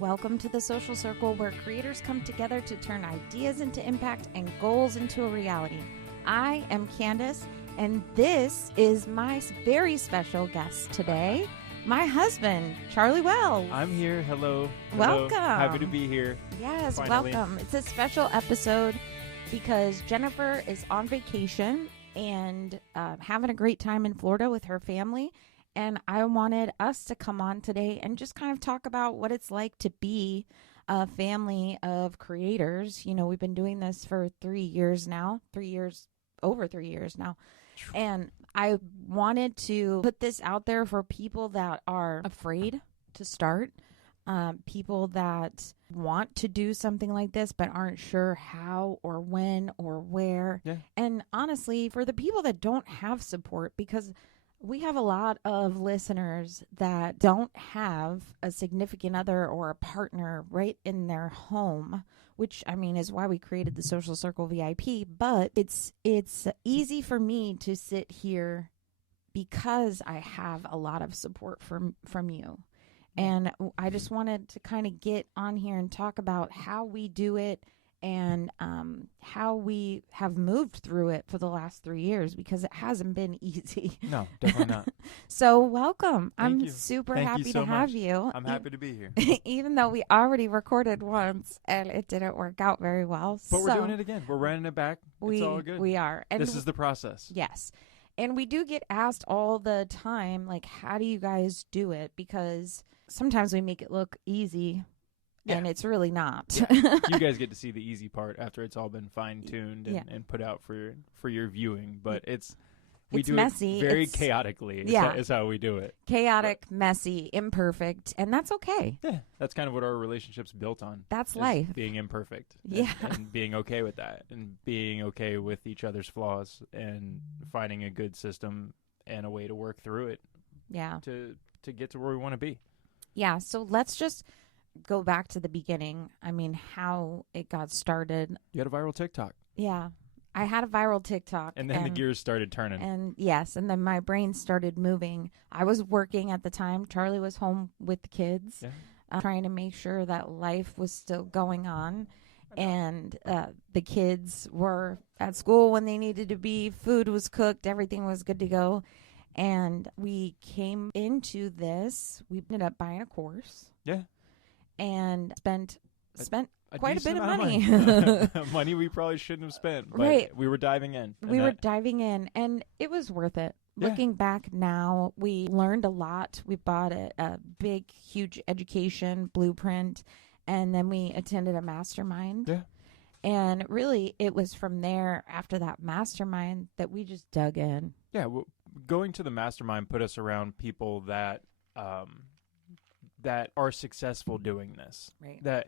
Welcome to the social circle where creators come together to turn ideas into impact and goals into a reality. I am Candace, and this is my very special guest today, my husband, Charlie Wells. I'm here. Hello. Welcome. Happy to be here. Yes, Finally. welcome. It's a special episode because Jennifer is on vacation and having a great time in Florida with her family. And I wanted us to come on today and just kind of talk about what it's like to be a family of creators. You know, we've been doing this for 3 years now, over 3 years now. And I wanted to put this out there for people that are afraid to start, people that want to do something like this but aren't sure how or when or where. Yeah. And honestly, for the people that don't have support, because we have a lot of listeners that don't have a significant other or a partner right in their home, which, I mean, is why we created the Social Circle VIP. But it's easy for me to sit here because I have a lot of support from you. And I just wanted to kind of get on here and talk about how we do it and how we have moved through it for the last 3 years, because it hasn't been easy. No, definitely not. So welcome. Thank I'm you. super Thank happy you so to have much. you. I'm happy to be here. Even though we already recorded once and it didn't work out very well. But we're doing it again. We're running it back. It's all good. We are. And this is the process. Yes. And we do get asked all the time, like, how do you guys do it? Because sometimes we make it look easy. Yeah. And it's really not. Yeah. You guys get to see the easy part after it's all been fine-tuned and put out for your viewing. But we do messy. It very chaotically is how we do it. Chaotic, messy, imperfect, and that's okay. Yeah, that's kind of what our relationship's built on. That's life. Being imperfect. Yeah. And being okay with that, and being okay with each other's flaws, and finding a good system and a way to work through it. Yeah. To get to where we want to be. Yeah, so let's just go back to the beginning. I mean, how it got started. You had a viral TikTok. Yeah. I had a viral TikTok. And then the gears started turning. And yes, and then my brain started moving. I was working at the time. Charlie was home with the kids, trying to make sure that life was still going on. And the kids were at school when they needed to be. Food was cooked. Everything was good to go. And we came into this. We ended up buying a course. Yeah. And spent quite a bit of money. money. Money we probably shouldn't have spent, but right. We were diving in. We were diving in, and it was worth it. Yeah. Looking back now, we learned a lot. We bought a big, huge education blueprint, and then we attended a mastermind. Yeah. And really, it was from there, after that mastermind, that we just dug in. Yeah, going to the mastermind put us around people that that are successful doing this. Right.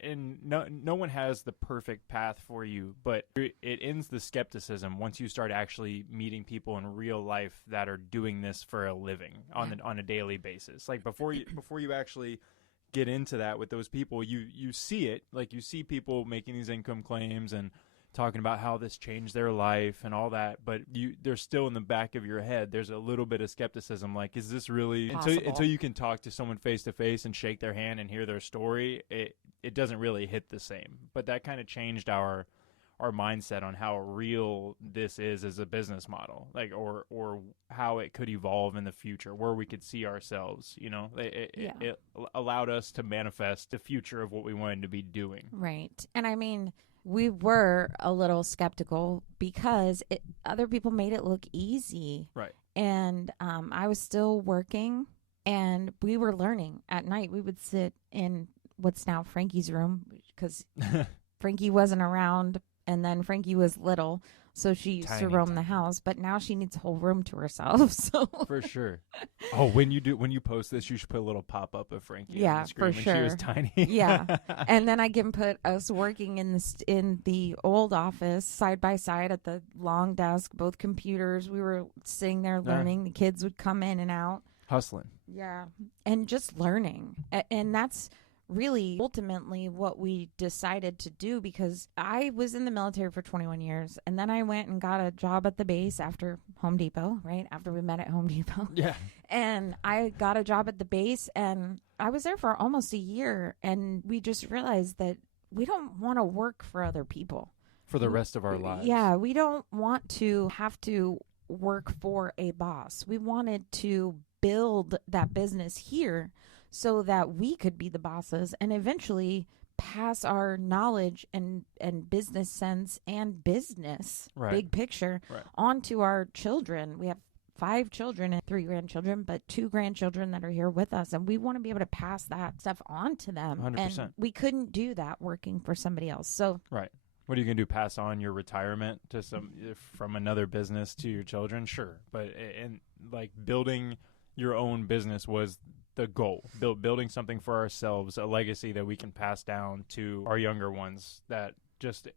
And no one has the perfect path for you, but it ends the skepticism once you start actually meeting people in real life that are doing this for a living on a daily basis. Like before you actually get into that with those people, you see it. Like you see people making these income claims and talking about how this changed their life and all that, but they're still in the back of your head. There's a little bit of skepticism, like, is this really until you can talk to someone face to face and shake their hand and hear their story, it doesn't really hit the same. But that kind of changed our mindset on how real this is as a business model, like or how it could evolve in the future, where we could see ourselves. You know, it allowed us to manifest the future of what we wanted to be doing. Right. And I mean, we were a little skeptical because other people made it look easy. Right. And I was still working, and we were learning. At night, we would sit in what's now Frankie's room, because Frankie wasn't around, and then Frankie was little, so she used to roam the house. But now she needs a whole room to herself. So for sure. Oh, when you post this, you should put a little pop up of Frankie on the screen for when sure. she was tiny. Yeah, and then I can put us working in the old office side by side at the long desk, both computers. We were sitting there learning. The kids would come in and out, hustling. Yeah, and just learning, and that's really ultimately what we decided to do, because I was in the military for 21 years, and then I went and got a job at the base after Home Depot, right? After we met at Home Depot. Yeah. And I got a job at the base, and I was there for almost a year. And we just realized that we don't want to work for other people. For the rest of our lives. Yeah, we don't want to have to work for a boss. We wanted to build that business here so that we could be the bosses and eventually pass our knowledge and business sense and business, big picture, onto our children. We have 5 children and 3 grandchildren, but 2 grandchildren that are here with us. And we want to be able to pass that stuff on to them. 100%. And we couldn't do that working for somebody else. So, right. What are you going to do? Pass on your retirement to from another business to your children? Sure. But building your own business was the goal. Building something for ourselves, a legacy that we can pass down to our younger ones. That just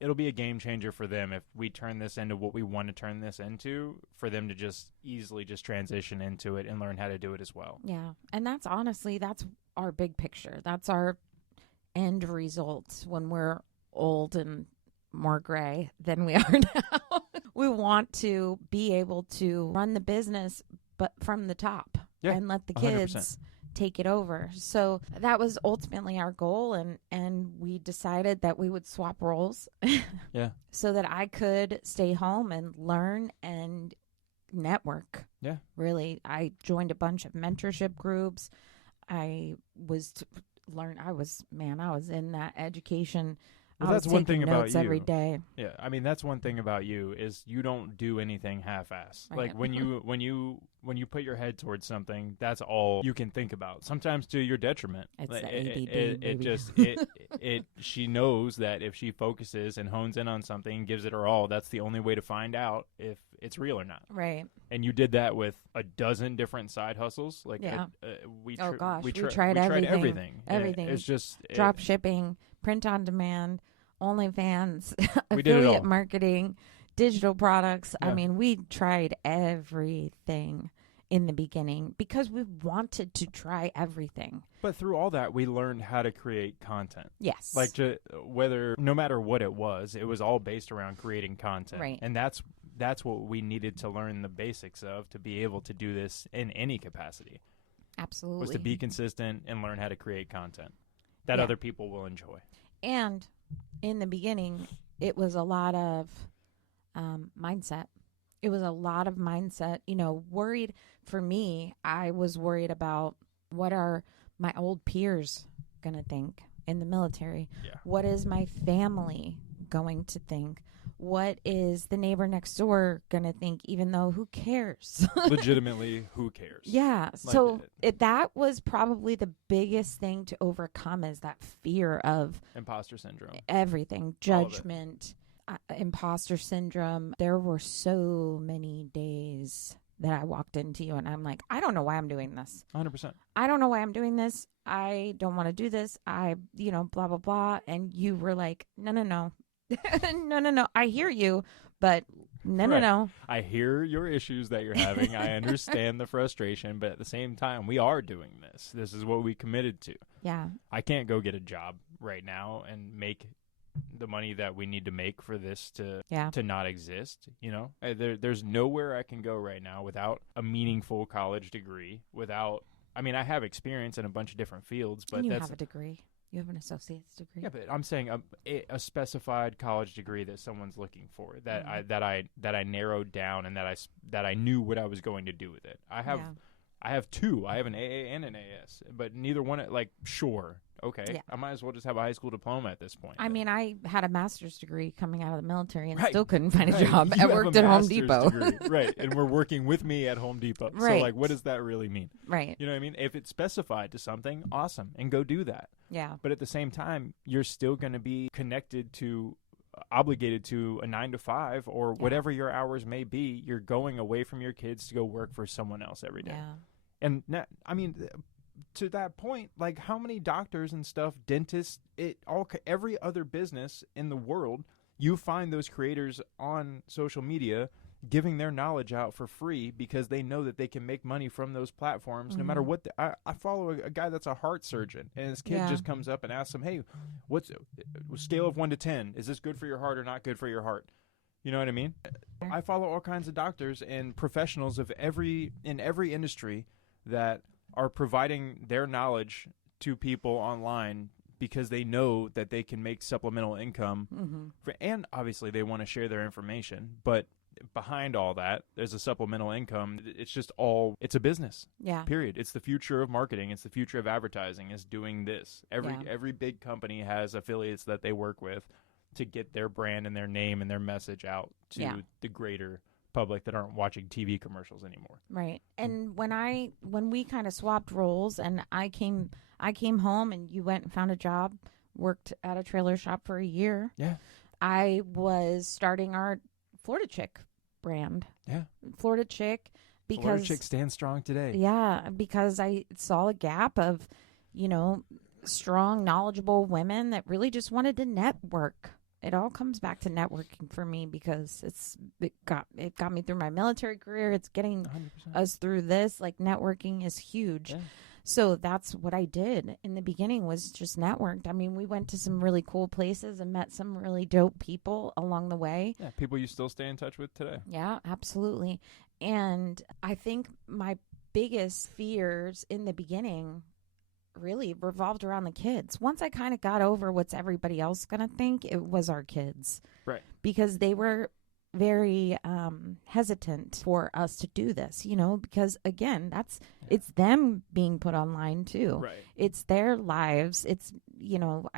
it'll be a game changer for them if we turn this into what we want to turn this into, for them to just easily just transition into it and learn how to do it as well. Yeah. And that's our big picture. That's our end result when we're old and more gray than we are now. We want to be able to run the business, but from the top, and let the kids 100%. Take it over. So that was ultimately our goal. And we decided that we would swap roles so that I could stay home and learn and network. Yeah. Really. I joined a bunch of mentorship groups. I was in that education. Well, that's one thing about you. Every day. Yeah, I mean, that's one thing about you is you don't do anything half-ass. Like when you put your head towards something, that's all you can think about. Sometimes to your detriment. It's the ADD, she knows that if she focuses and hones in on something and gives it her all, that's the only way to find out if it's real or not. Right. And you did that with a dozen different side hustles. Like we tried everything. Everything. It's just drop shipping, print on demand, OnlyFans, we did it all. Affiliate marketing, digital products. Yeah. I mean, we tried everything in the beginning because we wanted to try everything. But through all that, we learned how to create content. Yes. Like no matter what it was all based around creating content. Right. And that's what we needed to learn the basics of to be able to do this in any capacity. Absolutely. Was to be consistent and learn how to create content that other people will enjoy. And in the beginning, it was a lot of mindset. It was a lot of mindset, worried. For me, I was worried about what are my old peers going to think in the military? Yeah. What is my family going to think? What is the neighbor next door going to think, even though who cares? Legitimately, who cares? Yeah. So that was probably the biggest thing to overcome, is that fear of imposter syndrome. Everything. Judgment, imposter syndrome. There were so many days that I walked into you and I'm like, I don't know why I'm doing this. 100%. I don't know why I'm doing this. I don't want to do this. Blah, blah, blah. And you were like, no. No. I hear you, but no. I hear your issues that you're having. I understand the frustration, but at the same time, we are doing this. This is what we committed to. Yeah. I can't go get a job right now and make the money that we need to make for this to not exist. There's nowhere I can go right now without a meaningful college degree. I have experience in a bunch of different fields, but you have a degree. You have an associate's degree. Yeah, but I'm saying a specified college degree that someone's looking for, that I narrowed down and that I knew what I was going to do with it. I have 2. I have an AA and an AS, but neither one. Sure, okay. Yeah. I might as well just have a high school diploma at this point. I mean, I had a master's degree coming out of the military and still couldn't find a job. I worked at Home Depot. Right, and we're working with me at Home Depot. Right. So, what does that really mean? Right. You know what I mean? If it's specified to something, awesome, and go do that. Yeah. But at the same time, you're still going to be obligated to a 9 to 5 or whatever your hours may be. You're going away from your kids to go work for someone else every day. Yeah. And to that point, how many doctors and stuff, dentists, every other business in the world, you find those creators on social media giving their knowledge out for free because they know that they can make money from those platforms no matter what. I follow a guy that's a heart surgeon, and his kid just comes up and asks him, hey, what's scale of 1 to 10? Is this good for your heart or not good for your heart? You know what I mean? I follow all kinds of doctors and professionals in every industry that are providing their knowledge to people online because they know that they can make supplemental income. And obviously they want to share their information, but behind all that, there's a supplemental income. It's a business. Yeah. Period. It's the future of marketing. It's the future of advertising, is doing this. Every big company has affiliates that they work with to get their brand and their name and their message out to the greater public that aren't watching TV commercials anymore. Right. And when we kind of swapped roles and I came home and you went and found a job, worked at a trailer shop for a year. Yeah. I was starting our Florida Chick brand. Yeah. Florida Chick because Florida Chick stands strong today. Yeah, because I saw a gap of, strong, knowledgeable women that really just wanted to network. It all comes back to networking for me because it got me through my military career. It's getting 100%. us through this. Like, networking is huge. Yeah. So that's what I did in the beginning, was just networked. I mean, we went to some really cool places and met some really dope people along the way. Yeah, people you still stay in touch with today. Yeah, absolutely. And I think my biggest fears in the beginning really revolved around the kids. Once I kind of got over what's everybody else going to think, it was our kids. Right. Because they were very hesitant for us to do this, because again, it's them being put online too. Right. It's their lives. It's,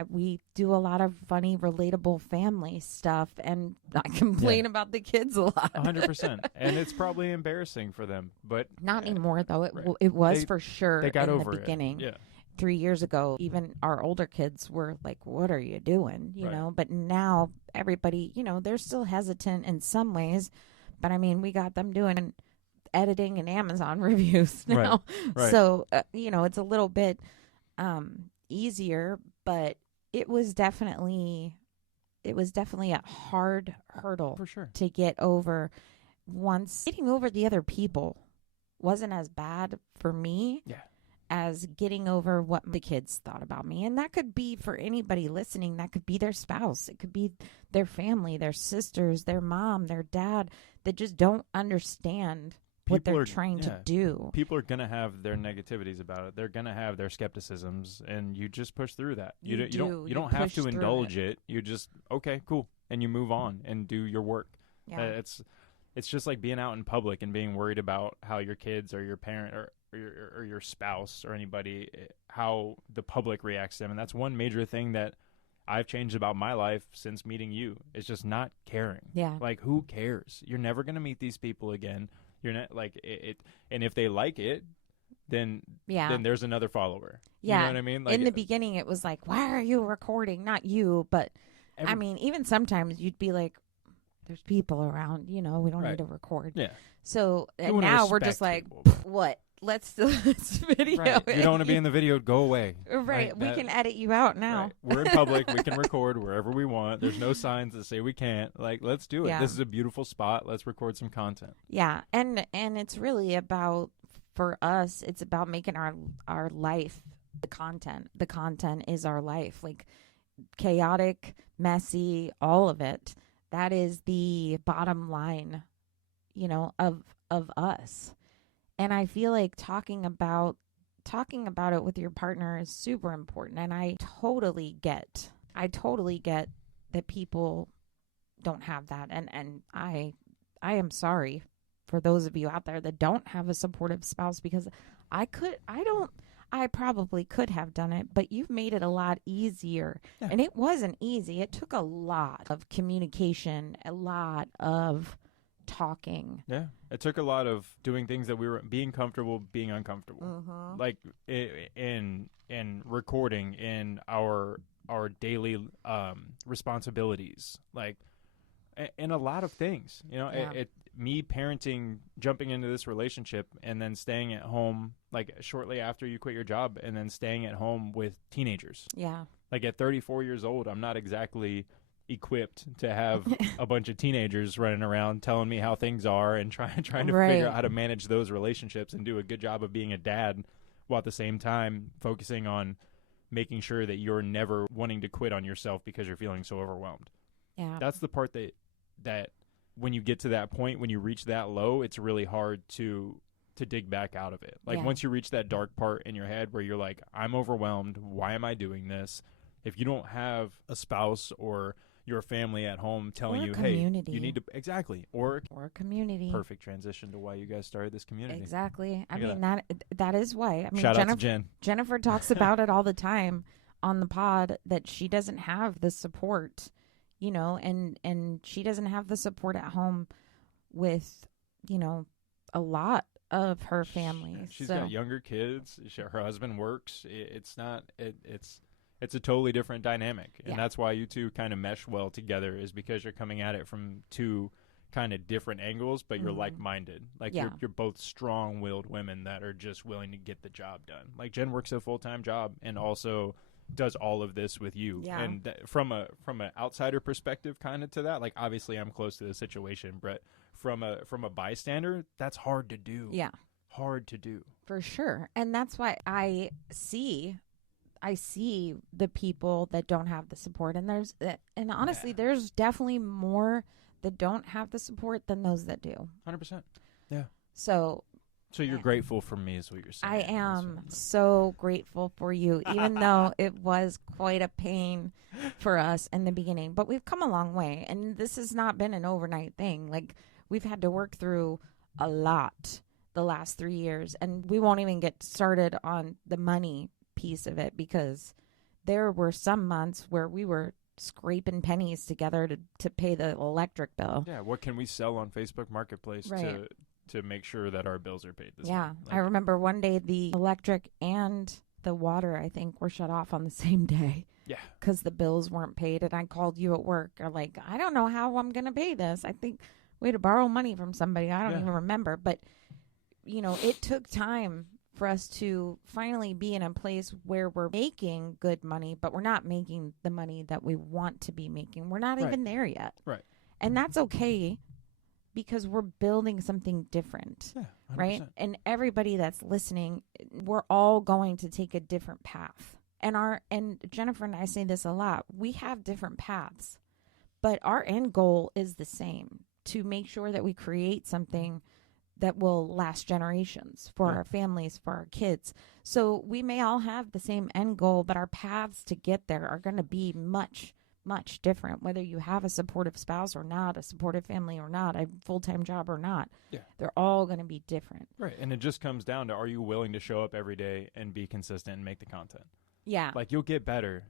we do a lot of funny, relatable family stuff, and I complain about the kids a lot. 100%. And it's probably embarrassing for them, but not anymore though. Right. It was for sure. They got in over the beginning. it. Yeah. 3 years ago, even our older kids were like, what are you doing? You know, but now everybody, they're still hesitant in some ways, but I mean, we got them doing editing and Amazon reviews now. Right. So, it's a little bit easier, but it was definitely a hard hurdle For sure. to get over. Once getting over the other people wasn't as bad for me. Yeah. As getting over what the kids thought about me. And that could be for anybody listening. That could be their spouse. It could be their family, their sisters, their mom, their dad, that just don't understand what they're trying to do. People are going to have their negativities about it. They're going to have their skepticisms, and you just push through that. You don't have to indulge it. You just, okay, cool. And you move on and do your work. Yeah. It's just like being out in public and being worried about how your kids or your parent or your spouse or anybody, how the public reacts to them. And that's one major thing that I've changed about my life since meeting you. It's just not caring. Yeah. Like, who cares? You're never going to meet these people again. You're not like it. And if they like it, then there's another follower. Yeah. You know what I mean? Like, in the beginning, it was like, why are you recording? Not you, but I mean, even sometimes you'd be like, there's people around, we don't need to record. Yeah. So, and now we're just like, what? Let's video right. it. You don't want to be in the video, go away. Right. We can edit you out now. Right. We're in public. We can record wherever we want. There's no signs that say we can't. Like, let's do it. Yeah. This is a beautiful spot. Let's record some content. Yeah. And it's really about, for us, it's about making our life the content. The content is our life. Like, chaotic, messy, all of it. That is the bottom line, of us. And I feel like talking about it with your partner is super important. And I totally get that people don't have that. And I am sorry for those of you out there that don't have a supportive spouse, because I probably could have done it, but you've made it a lot easier. Yeah. And it wasn't easy. It took a lot of communication, a lot of talking. Yeah. It took a lot of doing things that we were being comfortable, being uncomfortable. Mm-hmm. Like in recording, in our daily responsibilities, like in a lot of things, me parenting, jumping into this relationship and then staying at home, like shortly after you quit your job, and then staying at home with teenagers. Yeah. Like at 34 years old, I'm not exactly equipped to have a bunch of teenagers running around telling me how things are and trying to figure out how to manage those relationships and do a good job of being a dad, while at the same time focusing on making sure that you're never wanting to quit on yourself because you're feeling so overwhelmed. Yeah. That's the part that when you get to that point, when you reach that low, it's really hard to dig back out of it. Like once you reach that dark part in your head where you're like, I'm overwhelmed. Why am I doing this? If you don't have a spouse or your family at home telling you, hey, you need to, exactly. Or a community. Perfect transition to why you guys started this community. Exactly. I mean, that is why. I mean, Shout out to Jen. Jennifer talks about it all the time on the pod, that she doesn't have the support, you know, and she doesn't have the support at home with, you know, a lot of her family. She's got younger kids. Her husband works. It's a totally different dynamic. And that's why you two kind of mesh well together, is because you're coming at it from two kind of different angles, but you're like-minded. Like you're both strong-willed women that are just willing to get the job done. Like Jen works a full-time job and also does all of this with you. Yeah. And from an outsider perspective kind of to that, like obviously I'm close to the situation, but from a bystander, that's hard to do. Yeah. Hard to do. For sure. And that's why I see the people that don't have the support, and honestly there's definitely more that don't have the support than those that do. 100%. Yeah. So you're grateful for me is what you're saying. I am so grateful for you, even though it was quite a pain for us in the beginning, but we've come a long way, and this has not been an overnight thing. Like we've had to work through a lot the last 3 years, and we won't even get started on the money piece of it, because there were some months where we were scraping pennies together to pay the electric bill. Yeah, what can we sell on Facebook Marketplace to make sure that our bills are paid this month? I remember one day the electric and the water, I think, were shut off on the same day. Yeah. Because the bills weren't paid, and I called you at work. I'm like, I don't know how I'm going to pay this. I think we had to borrow money from somebody. I don't even remember. But, you know, it took time for us to finally be in a place where we're making good money, but we're not making the money that we want to be making. We're not even there yet. Right. And that's okay, because we're building something different. Yeah, 100%. Right? And everybody that's listening, we're all going to take a different path. And Jennifer and I say this a lot. We have different paths, but our end goal is the same, to make sure that we create something that will last generations for our families, for our kids. So we may all have the same end goal, but our paths to get there are going to be much, much different, whether you have a supportive spouse or not, a supportive family or not, a full-time job or not. Yeah. They're all going to be different. Right. And it just comes down to, are you willing to show up every day and be consistent and make the content? Yeah. Like, you'll get better.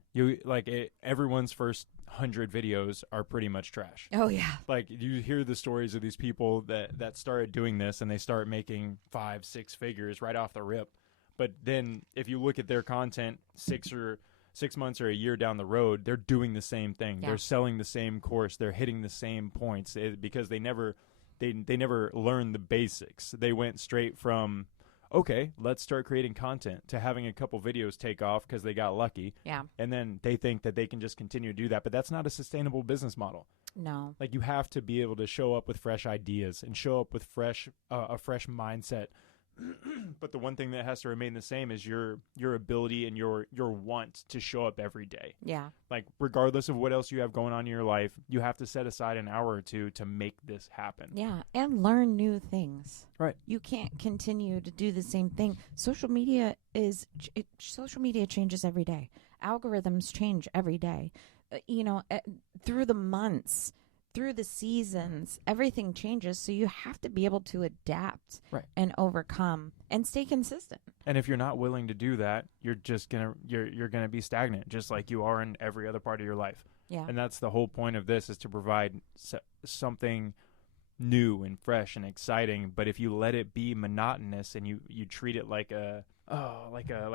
Everyone's first 100 videos are pretty much trash. Oh, yeah. Like, you hear the stories of these people that started doing this, and they start making 5-6 figures right off the rip. But then if you look at their content 6 months or a year down the road, they're doing the same thing. Yeah. They're selling the same course. They're hitting the same points, because they never learned the basics. They went straight from, okay, let's start creating content, to having a couple videos take off because they got lucky. Yeah. And then they think that they can just continue to do that. But that's not a sustainable business model. No. Like, you have to be able to show up with fresh ideas and show up with a fresh mindset. But the one thing that has to remain the same is your ability and your want to show up every day. Yeah. Like, regardless of what else you have going on in your life, you have to set aside an hour or two to make this happen. Yeah, and learn new things. Right. You can't continue to do the same thing. Social media changes every day. Algorithms change every day. Through the months, through the seasons, everything changes. So you have to be able to adapt and overcome and stay consistent. And if you're not willing to do that, you're just you're gonna be stagnant, just like you are in every other part of your life. Yeah. And that's the whole point of this, is to provide something new and fresh and exciting. But if you let it be monotonous and you treat it like a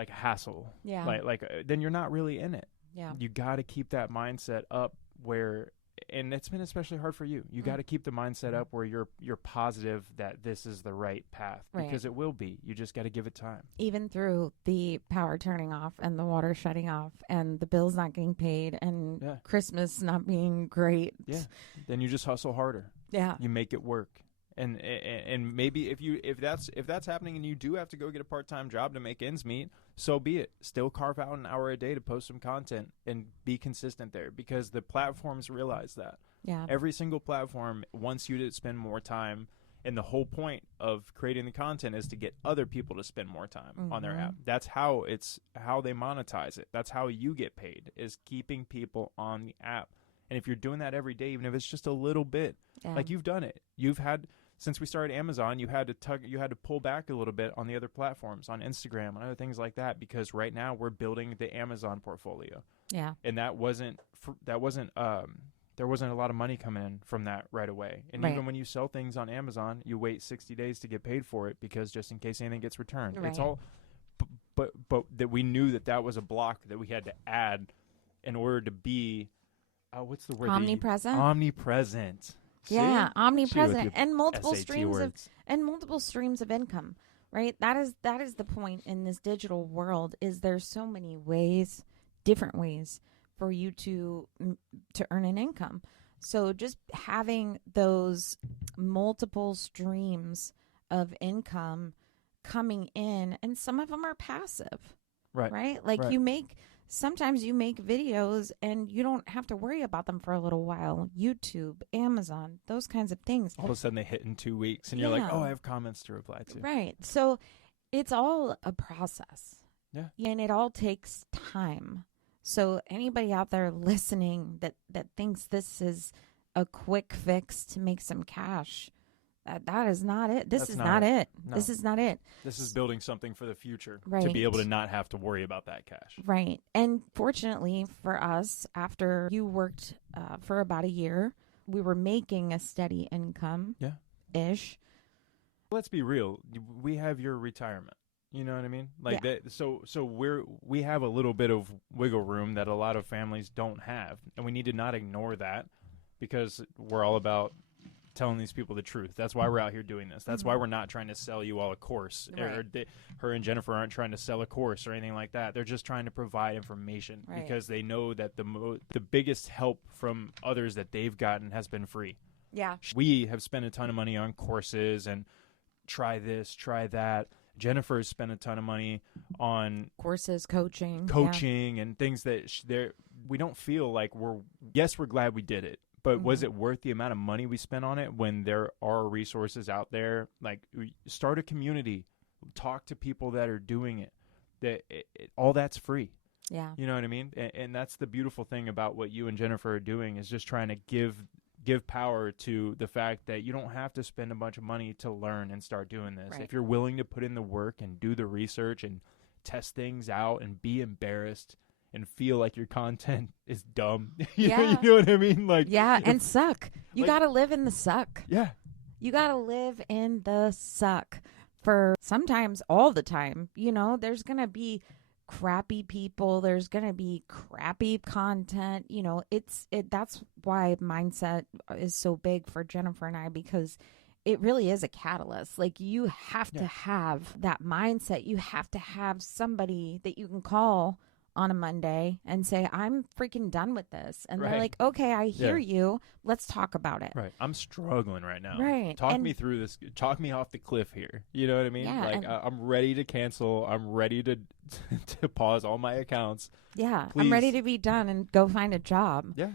hassle, then you're not really in it. Yeah. You got to keep that mindset up where. And it's been especially hard for you. You got to keep the mindset up where you're positive that this is the right path, because it will be. You just got to give it time. Even through the power turning off and the water shutting off and the bills not getting paid and Christmas not being great. Yeah. Then you just hustle harder. Yeah. You make it work. And maybe if that's happening and you do have to go get a part-time job to make ends meet, so be it. Still carve out an hour a day to post some content and be consistent there, because the platforms realize that. Yeah. Every single platform wants you to spend more time. And the whole point of creating the content is to get other people to spend more time on their app. That's how they monetize it. That's how you get paid, is keeping people on the app. And if you're doing that every day, even if it's just a little bit, like you've done it, since we started Amazon, you had to pull back a little bit on the other platforms, on Instagram and other things like that, because right now we're building the Amazon portfolio. Yeah. And there wasn't a lot of money coming in from that right away. And even when you sell things on Amazon, you wait 60 days to get paid for it, because just in case anything gets returned. It's all, but that we knew that was a block that we had to add in order to be, what's the word? Omnipresent. Omnipresent. Yeah, See? omnipresent, and multiple SAT streams of income. Right. That is the point in this digital world. Is there's so many ways, different ways, for you to earn an income. So just having those multiple streams of income coming in, and some of them are passive, right? Like sometimes you make videos and you don't have to worry about them for a little while. YouTube, Amazon, those kinds of things. All of a sudden they hit in 2 weeks and you're like, oh, I have comments to reply to. Right. So it's all a process. Yeah. And it all takes time. So anybody out there listening that thinks this is a quick fix to make some cash, that is not it. This is not it. No. This is not it. This is building something for the future, right, to be able to not have to worry about that cash. Right. And fortunately for us, after you worked for about a year, we were making a steady income. Yeah. Ish. Let's be real. We have your retirement. You know what I mean? Like that. So we have a little bit of wiggle room that a lot of families don't have, and we need to not ignore that, because we're all about telling these people the truth. That's why we're out here doing this. That's why we're not trying to sell you all a course. Right. Her and Jennifer aren't trying to sell a course or anything like that. They're just trying to provide information, because they know that the biggest help from others that they've gotten has been free. Yeah. We have spent a ton of money on courses and try this, try that. Jennifer's spent a ton of money on courses, coaching, and things that we don't feel like we're glad we did it, but was it worth the amount of money we spent on it when there are resources out there? Like, start a community, talk to people that are doing it. All that's free. Yeah. You know what I mean? And that's the beautiful thing about what you and Jennifer are doing, is just trying to give power to the fact that you don't have to spend a bunch of money to learn and start doing this. Right. If you're willing to put in the work and do the research and test things out and be embarrassed and feel like your content is dumb. you know what I mean? Like, and suck. You got to live in the suck. Yeah. You got to live in the suck for sometimes all the time. You know, there's going to be crappy people, there's going to be crappy content. You know, that's why mindset is so big for Jennifer and I, because it really is a catalyst. Like, you have to have that mindset. You have to have somebody that you can call on a Monday and say, I'm freaking done with this. And they're like, okay, I hear you. Let's talk about it. Right. I'm struggling right now. Right. Talk me through this. Talk me off the cliff here. You know what I mean? Yeah, like, I'm ready to cancel. I'm ready to pause all my accounts. Yeah. Please. I'm ready to be done and go find a job. Yeah.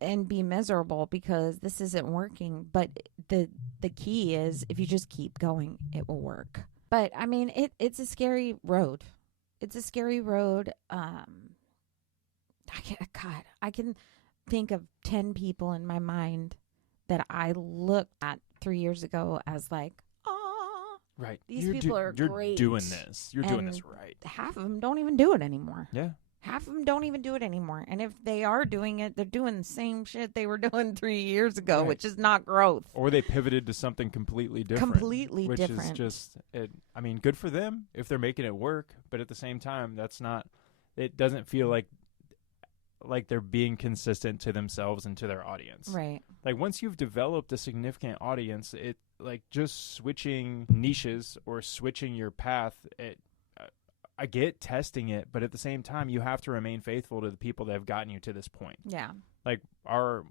And be miserable because this isn't working. But the key is, if you just keep going, it will work. But I mean, it's a scary road. It's a scary road. I can think of 10 people in my mind that I looked at 3 years ago as like, oh, right. These people are great. You're doing this. You're doing this right. Half of them don't even do it anymore. Yeah. Half of them don't even do it anymore. And if they are doing it, they're doing the same shit they were doing 3 years ago, which is not growth. Or they pivoted to something completely different. Which is just, I mean, good for them if they're making it work. But at the same time, it doesn't feel like they're being consistent to themselves and to their audience. Right. Like, once you've developed a significant audience, just switching niches or switching your path, I get testing it, but at the same time, you have to remain faithful to the people that have gotten you to this point. Yeah. Like our,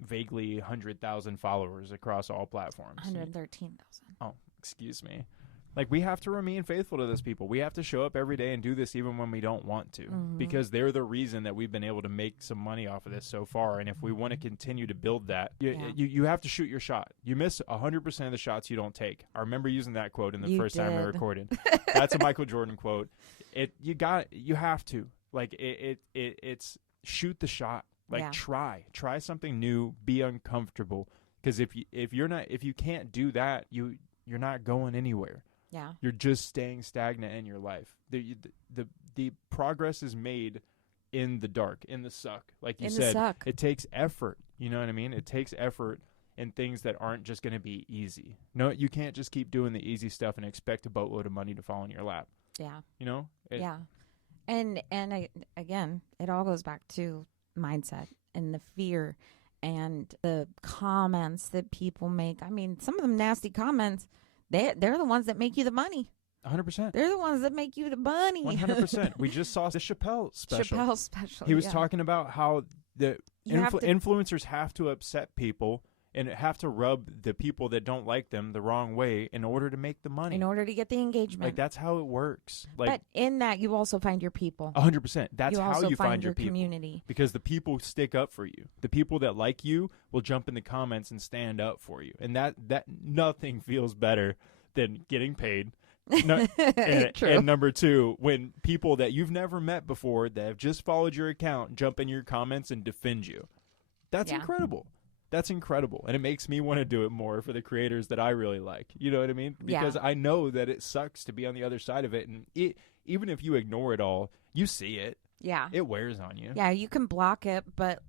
vaguely 100,000 followers across all platforms. 113,000. Oh, excuse me. Like, we have to remain faithful to those people. We have to show up every day and do this even when we don't want to, because they're the reason that we've been able to make some money off of this so far. And if we want to continue to build that, you have to shoot your shot. You miss 100% of the shots you don't take. I remember using that quote in the first time we recorded. That's a Michael Jordan quote. You have to, like, it's shoot the shot. Like, try something new, be uncomfortable. Because if you can't do that, you're not going anywhere. Yeah. You're just staying stagnant in your life. The progress is made in the dark, in the suck. Like you said, it takes effort. You know what I mean? It takes effort in things that aren't just going to be easy. No, you can't just keep doing the easy stuff and expect a boatload of money to fall in your lap. Yeah. You know? And again, it all goes back to mindset and the fear and the comments that people make. I mean, some of them nasty comments, they're the ones that make you the money. 100%. They're the ones that make you the money. 100%. We just saw the Chappelle special. He was talking about how the influencers have to upset people and have to rub the people that don't like them the wrong way in order to make the money. In order to get the engagement. Like, that's how it works. Like, but in that, you also find your people. 100%. That's how you find your people. Community. Because the people stick up for you. The people that like you will jump in the comments and stand up for you. And that nothing feels better than getting paid. And number two, when people that you've never met before that have just followed your account jump in your comments and defend you. That's incredible. That's incredible. And it makes me want to do it more for the creators that I really like. You know what I mean? Because I know that it sucks to be on the other side of it. And even if you ignore it all, you see it. Yeah. It wears on you. Yeah, you can block it, but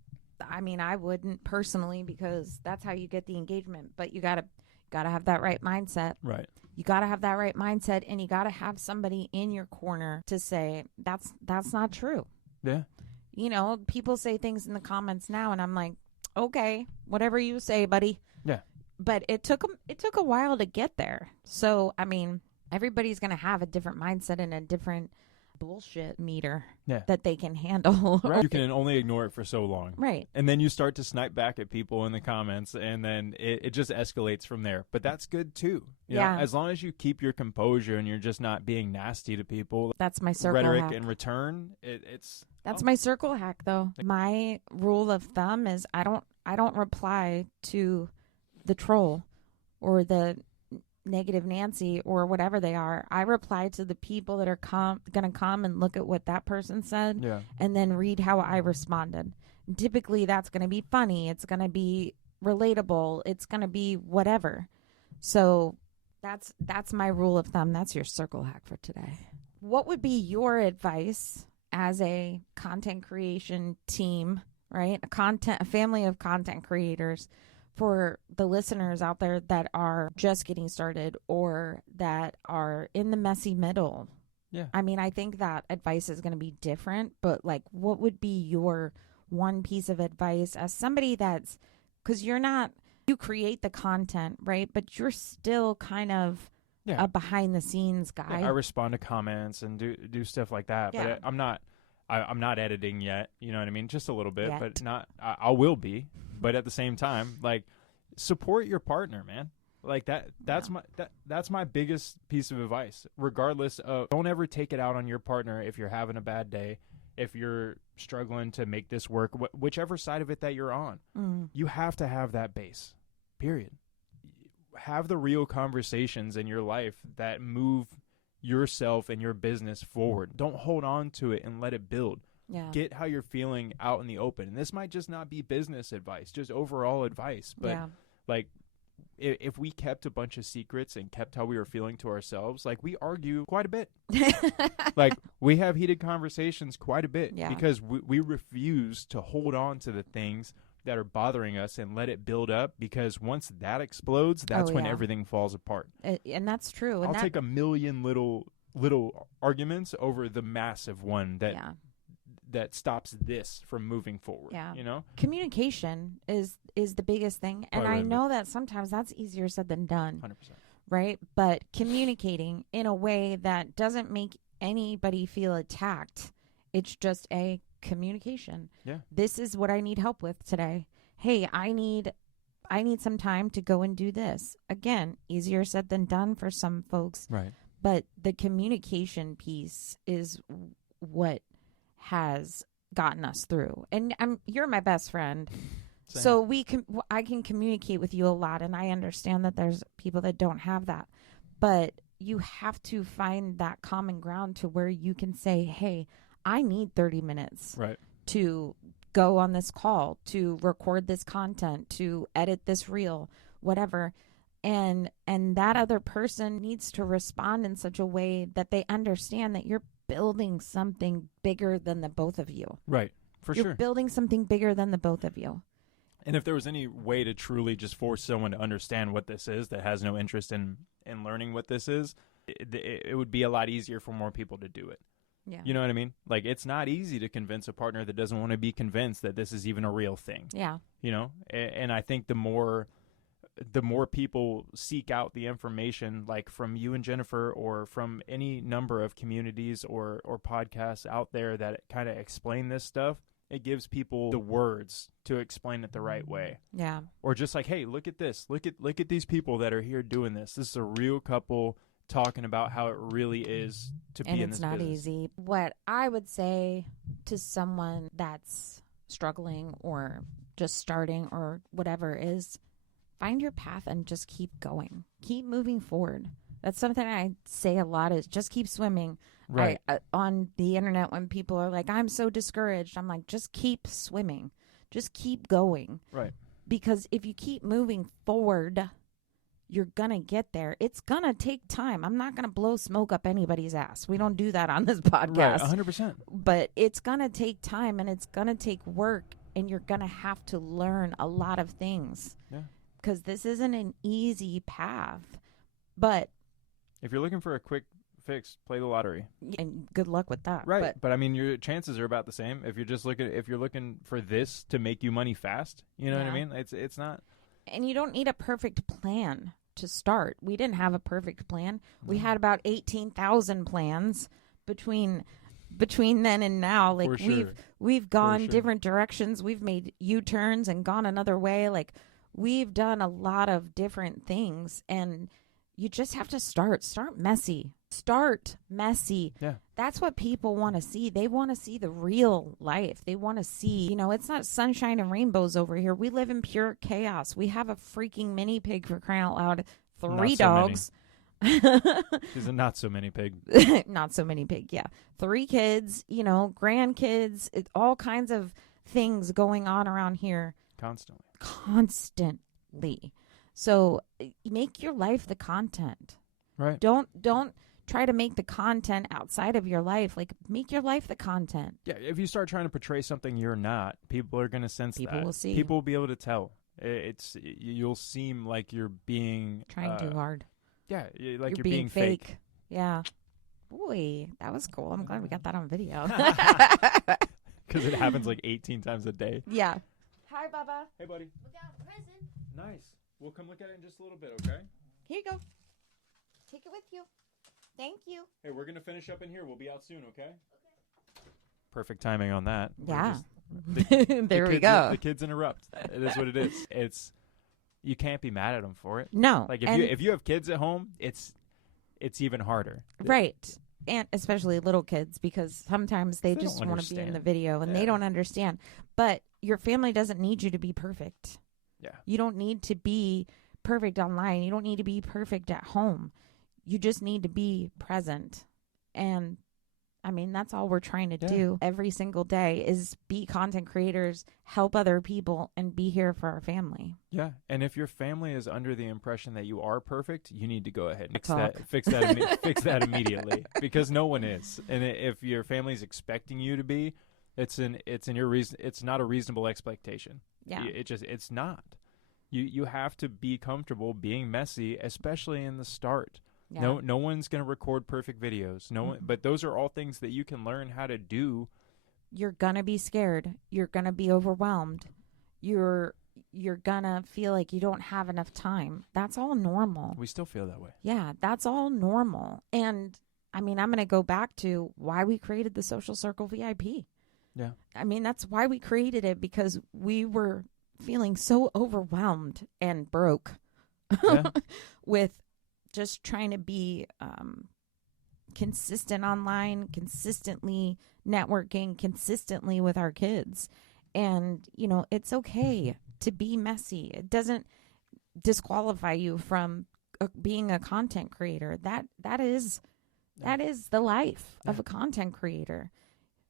I mean, I wouldn't personally, because that's how you get the engagement. But you gotta have that right mindset. Right. You gotta have that right mindset, and you gotta have somebody in your corner to say that's not true. Yeah. You know, people say things in the comments now, and I'm like, okay, whatever you say, buddy. Yeah. But it took a while to get there. So, I mean, everybody's going to have a different mindset and a different bullshit meter that they can handle. Right. You can only ignore it for so long. Right. And then you start to snipe back at people in the comments, and then it just escalates from there. But that's good too. You know, as long as you keep your composure and you're just not being nasty to people. That's my circle rhetoric hack. In return, it's... That's my circle hack, though. My rule of thumb is I don't reply to the troll or the negative Nancy or whatever they are. I reply to the people that are going to come and look at what that person said and then read how I responded. And typically, that's going to be funny. It's going to be relatable. It's going to be whatever. So that's my rule of thumb. That's your circle hack for today. What would be your advice as a content creation team, right? A family of content creators for the listeners out there that are just getting started or that are in the messy middle. Yeah. I mean, I think that advice is going to be different, but like, what would be your one piece of advice as somebody that's, because you create the content, right? But you're still kind of a behind the scenes guy. Yeah, I respond to comments and do stuff like that, but I'm not editing yet. You know what I mean? Just a little bit, but not. I will be, but at the same time, like, support your partner, man. Like that's my biggest piece of advice. Regardless of, don't ever take it out on your partner if you're having a bad day, if you're struggling to make this work, whichever side of it that you're on. You have to have that base. Period. Have the real conversations in your life that move yourself and your business forward. Don't hold on to it and let it build. Yeah. Get how you're feeling out in the open. And this might just not be business advice, just overall advice. But like, if we kept a bunch of secrets and kept how we were feeling to ourselves, like, we argue quite a bit. Like, we have heated conversations quite a bit because we refuse to hold on to the things that are bothering us and let it build up, because once that explodes, that's when everything falls apart. And that's true. I'll take a million little arguments over the massive one that stops this from moving forward. Yeah. You know? Communication is the biggest thing. And I know that sometimes that's easier said than done. 100%. Right? But communicating in a way that doesn't make anybody feel attacked. It's just a communication. Yeah. This is what I need help with today. Hey, I need I need some time to go and do this. Again, easier said than done for some folks. Right. But the communication piece is what has gotten us through. And you're my best friend. Same. So I can communicate with you a lot, and I understand that there's people that don't have that. But you have to find that common ground to where you can say, hey, I need 30 minutes right. to go on this call, to record this content, to edit this reel, whatever. And that other person needs to respond in such a way that they understand that you're building something bigger than the both of you. Right. You're Sure. building something bigger than the both of you. And if there was any way to truly just force someone to understand what this is that has no interest in learning what this is, it would be a lot easier for more people to do it. Yeah. You know what I mean? Like, it's not easy to convince a partner that doesn't want to be convinced that this is even a real thing. Yeah. You know? And I think the more people seek out the information, like from you and Jennifer, or from any number of communities or podcasts out there that kind of explain this stuff, it gives people the words to explain it the right way. Yeah. Or just like, hey, look at this. Look at these people that are here doing this. This is a real couple talking about how it really is to be in this business. And it's not easy. What I would say to someone that's struggling or just starting or whatever is, find your path and just keep going. Keep moving forward. That's something I say a lot, is just keep swimming. Right. On the internet, when people are like, I'm so discouraged, I'm like, just keep swimming. Just keep going. Right. Because if you keep moving forward, you're going to get there. It's going to take time. I'm not going to blow smoke up anybody's ass. We don't do that on this podcast. Right, 100%. But it's going to take time, and it's going to take work, and you're going to have to learn a lot of things. Yeah. Because this isn't an easy path. But if you're looking for a quick fix, play the lottery. And good luck with that. Right. But I mean, your chances are about the same. If you're looking for this to make you money fast, you know what I mean? It's not. And you don't need a perfect plan to start. We didn't have a perfect plan. We had about 18,000 plans between then and now. Like, we've gone different directions. We've made U-turns and gone another way. Like, we've done a lot of different things, and you just have to start messy. Yeah. That's what people want to see. They want to see the real life. They want to see, it's not sunshine and rainbows over here. We live in pure chaos. We have a freaking mini pig, for crying out loud. 3 dogs. She's a not so many pig. Not so many pig, yeah. 3 kids, grandkids, all kinds of things going on around here. Constantly. So make your life the content. Right. Don't try to make the content outside of your life. Like, make your life the content. Yeah, if you start trying to portray something you're not, people are going to sense that. People will see. People will be able to tell. You'll seem like you're being trying too hard. Yeah, like you're being fake. Yeah. Boy, that was cool. I'm glad we got that on video. Because it happens like 18 times a day. Yeah. Hi, Bubba. Hey, buddy. We got a present. Nice. We'll come look at it in just a little bit, okay? Here you go. Take it with you. Thank you. Hey, we're going to finish up in here. We'll be out soon, okay? Perfect timing on that. Yeah. There we go. The kids interrupt. It is what it is. You can't be mad at them for it. No. Like, if you have kids at home, it's even harder. Right. And especially little kids, because sometimes they just want to be in the video and they don't understand. But your family doesn't need you to be perfect. Yeah. You don't need to be perfect online. You don't need to be perfect at home. You just need to be present. And I mean, that's all we're trying to do every single day, is be content creators, help other people, and be here for our family. Yeah. And if your family is under the impression that you are perfect, you need to go ahead and fix that immediately, because no one is. And if your family's expecting you to be, it's not a reasonable expectation. Yeah. It's not. You have to be comfortable being messy, especially in the start. Yeah. No one's going to record perfect videos. No one, but those are all things that you can learn how to do. You're going to be scared. You're going to be overwhelmed. You're going to feel like you don't have enough time. That's all normal. We still feel that way. Yeah, that's all normal. And I mean, I'm going to go back to why we created the Social Circle VIP. Yeah. I mean, that's why we created it, because we were feeling so overwhelmed and broke Yeah. with just trying to be consistent online, consistently networking, consistently with our kids. And, you know, it's okay to be messy. It doesn't disqualify you from being a content creator. That is the life of a content creator.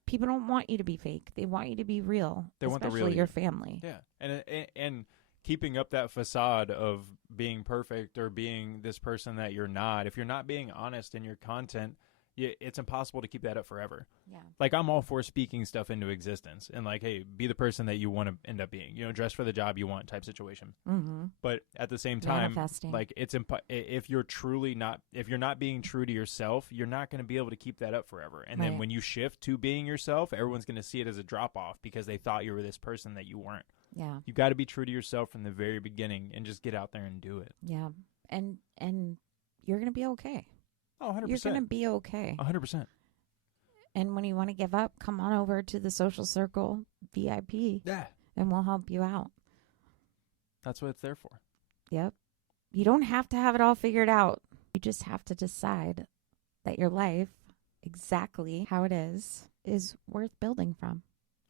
People don't want you to be fake. They want you to be real. They want the real especially your you. family. Yeah, and keeping up that facade of being perfect or being this person that you're not. If you're not being honest in your content, it's impossible to keep that up forever. Yeah. Like, I'm all for speaking stuff into existence and like, hey, be the person that you want to end up being. You know, dress for the job you want type situation. Mm-hmm. But at the same time, Manifesting. like, if you're not being true to yourself, you're not going to be able to keep that up forever. And then when you shift to being yourself, everyone's going to see it as a drop off because they thought you were this person that you weren't. Yeah. You got to be true to yourself from the very beginning and just get out there and do it. Yeah. And you're going to be okay. Oh, 100%. You're going to be okay. 100%. And when you want to give up, come on over to the Social Circle VIP. Yeah. And we'll help you out. That's what it's there for. Yep. You don't have to have it all figured out. You just have to decide that your life, exactly how it is worth building from.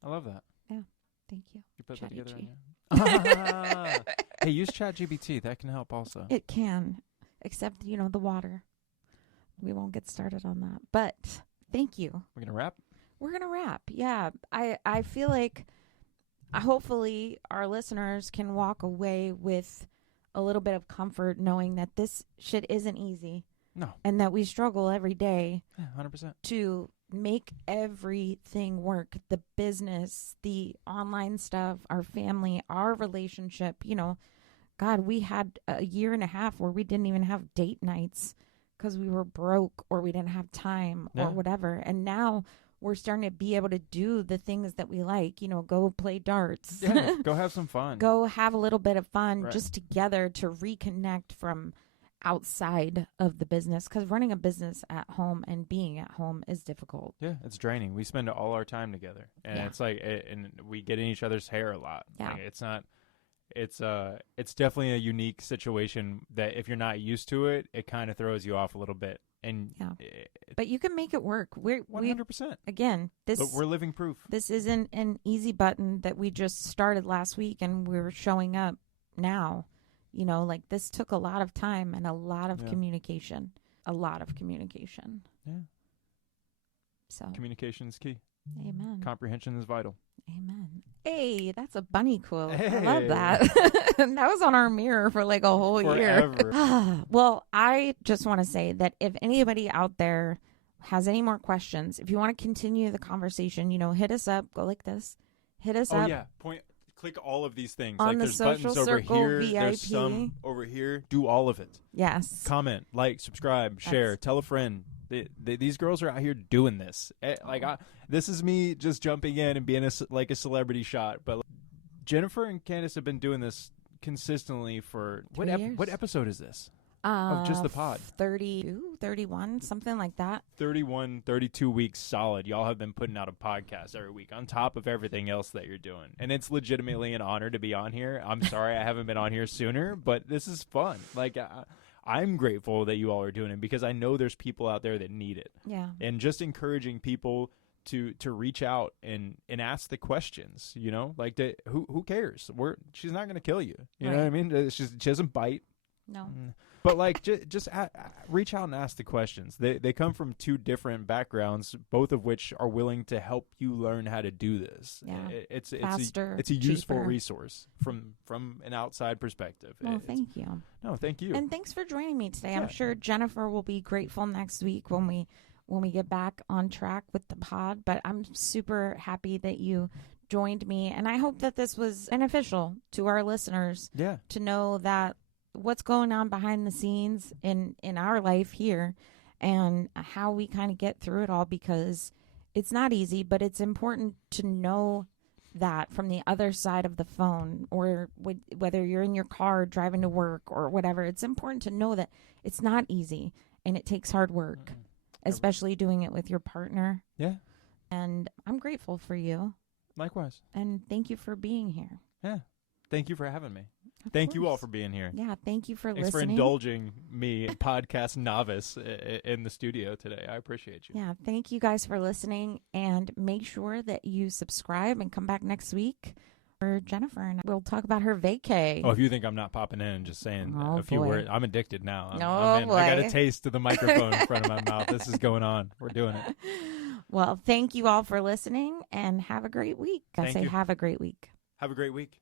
I love that. Yeah. Thank you. You put Chatty that together. G. Hey, use ChatGPT. That can help also. It can, except, you know, the water. We won't get started on that. But thank you. We're going to wrap? We're going to wrap. Yeah. I feel like hopefully our listeners can walk away with a little bit of comfort knowing that this shit isn't easy. No. And that we struggle every day. Yeah, 100%. To make everything work. The business, the online stuff, our family, our relationship. You know, God, we had a year and a half where we didn't even have date nights because we were broke or we didn't have time or whatever. And now we're starting to be able to do the things that we like, you know, go play darts. Yeah, go have some fun. Go have a little bit of fun just together to reconnect from outside of the business, because running a business at home and being at home is difficult. Yeah, it's draining. We spend all our time together, and it's like, and we get in each other's hair a lot. Yeah. Like, it's definitely a unique situation that if you're not used to it, it kind of throws you off a little bit. And but you can make it work. We're 100%. Again, but we're living proof. This isn't an easy button that we just started last week and we're showing up now. You know, like, this took a lot of time and a lot of communication. A lot of communication. Yeah. So communication is key. Amen. Comprehension is vital. Amen. Hey, that's a bunny quote. Hey. I love that. That was on our mirror for like a whole year. Well, I just want to say that if anybody out there has any more questions, if you want to continue the conversation, you know, hit us up. Go like this. Hit us up. Oh, yeah. Click all of these things. On like, the there's Social buttons over Circle here. VIP. There's some over here. Do all of it. Yes. Comment, like, subscribe, share, tell a friend. These girls are out here doing this. This is me just jumping in and being a celebrity shot. But Jennifer and Candace have been doing this consistently for what episode is this? Of just the pod. 32, 31, something like that. 31, 32 weeks solid. Y'all have been putting out a podcast every week on top of everything else that you're doing. And it's legitimately an honor to be on here. I'm sorry I haven't been on here sooner, but this is fun. Like, I'm grateful that you all are doing it because I know there's people out there that need it. Yeah. And just encouraging people to reach out and ask the questions, you know, like, who cares? She's not going to kill you. You know what I mean? She doesn't bite. No. But like, just reach out and ask the questions. They come from two different backgrounds, both of which are willing to help you learn how to do this. Yeah. It's a useful resource from an outside perspective. Well, thank you. No, thank you. And thanks for joining me today. Yeah. I'm sure Jennifer will be grateful next week when we get back on track with the pod. But I'm super happy that you joined me, and I hope that this was beneficial to our listeners. Yeah. To know that what's going on behind the scenes in our life here and how we kind of get through it all, because it's not easy, but it's important to know that from the other side of the phone, or whether you're in your car driving to work or whatever, it's important to know that it's not easy and it takes hard work, especially doing it with your partner. Yeah. And I'm grateful for you. Likewise. And thank you for being here. Yeah. Thank you for having me. Of Thank you all course. for being here. Yeah, thank you for Thanks for listening. indulging me, podcast novice, in the studio today. I appreciate you. Yeah, thank you guys for listening, and make sure that you subscribe and come back next week for Jennifer, and we'll talk about her vacay. Oh, if you think I'm not popping in and just saying Oh, a few boy. words, I'm addicted now. I'm Oh, in. I got boy. a taste of the microphone in front of my mouth. This is going on. We're doing it. Well, thank you all for listening, and have a great week. Thank you. Have a great week. Have a great week.